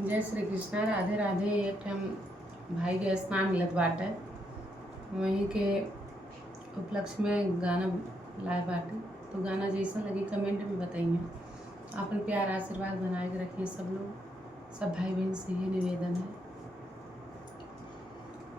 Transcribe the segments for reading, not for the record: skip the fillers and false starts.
जय श्री कृष्णा। राधे राधे। एक ठम भाई के स्नान मिलत बाटे, वहीं के उपलक्ष्य में गाना लाए बाटे। तो गाना जैसा लगी कमेंट में बताइए। अपन प्यार आशीर्वाद बनाए के रखिए सब लोग, सब भाई बहन से ये निवेदन है।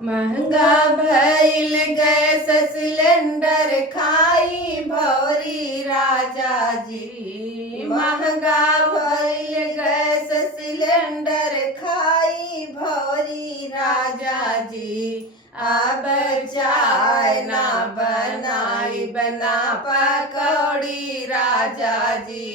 महंगा भइल गैस सिलेंडर खाई भौरी राजा जी। महंगा भइल गैस सिलेंडर खाई भौरी राजा जी। अब चाय ना बनाई बना पकौड़ी राजा जी।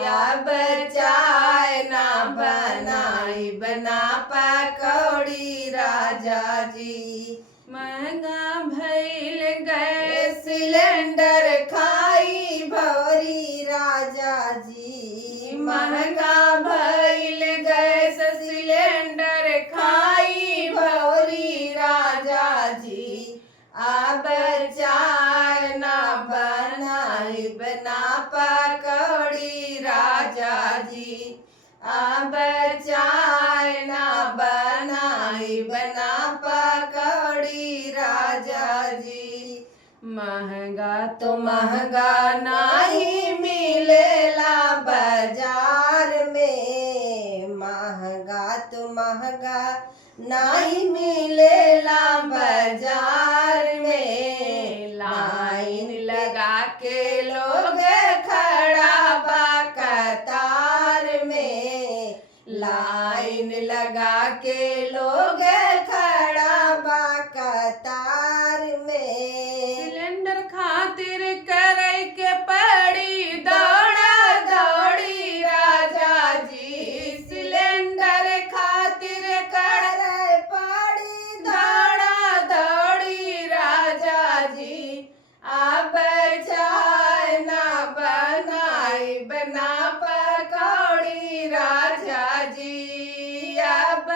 अब चाय ना बनाई बना पकौड़ी राजा जी। महंगा भइल गैस सिलेंडर खाई भौरी राजा जी। महंगा भइल गैस सिलेंडर खाई भौरी राजा जी। अब चाय ना बनाई बना पकौड़ी राजा जी। अब चाय ना बनाई बना पकौड़ी राजा जी। महंगा तो महंगा नहीं मिलेला बाजार में। महंगा तो महंगा नहीं मिलेला बाजार में। लाइन लगा के लोग खड़ा बा कतार में। लाइन लगा के लोग खड़ा बा कतार में। सिलेंडर खातिर करे के पड़ी दौड़ा दौड़ी राजा जी। सिलेंडर खातिर करे पड़ी दौड़ा दौड़ी राजा जी। अब चाय ना बनाई बना पकौड़ी राजा जी। अब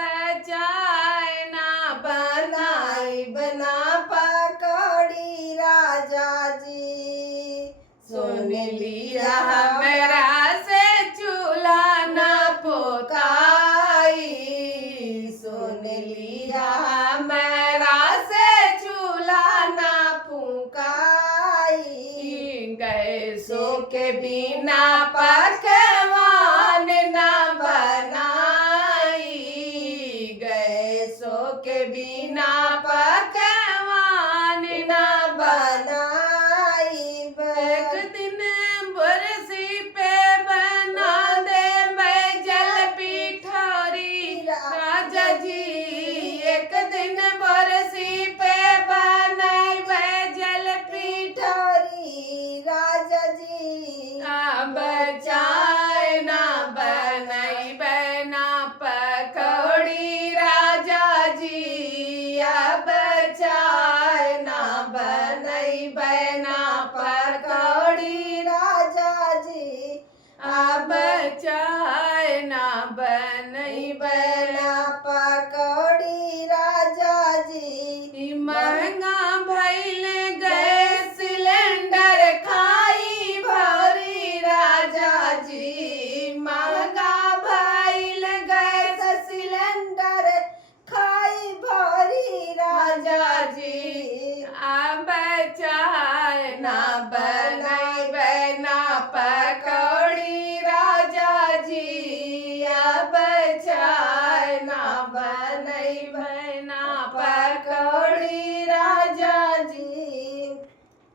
चाय ना बनाई बना पकौड़ी राजा जी। सुन लिया मेरा से चूल्हा ना फुकाई। सुन लिया मेरा से चूल्हा ना फुकाई। गैसों के बिना पकवान ना बनाई। गैसों के बिना पकवान ना बनाई। एक दिन बरसी पे बना दे मैं जल पिठौरी राजा जी। एक दिन बरसी पे बनाई मैं जल पिठौरी राजा जी। अब चाय ना बनाई बना पकौड़ी राजा जी। अब चाय ना बनाई बना पकौड़ी राजा जी। अब चाय ना बनाई बना पकौड़ी राजा जी। महंगा भइल गैस सिलेंडर खाई भौरी राजा जी। महंगा भइल गैस सिलेंडर खाई भौरी राजा जी। अब चाय ना बनाई बना पकौड़ी राजा जी। अब चाय ना बनाई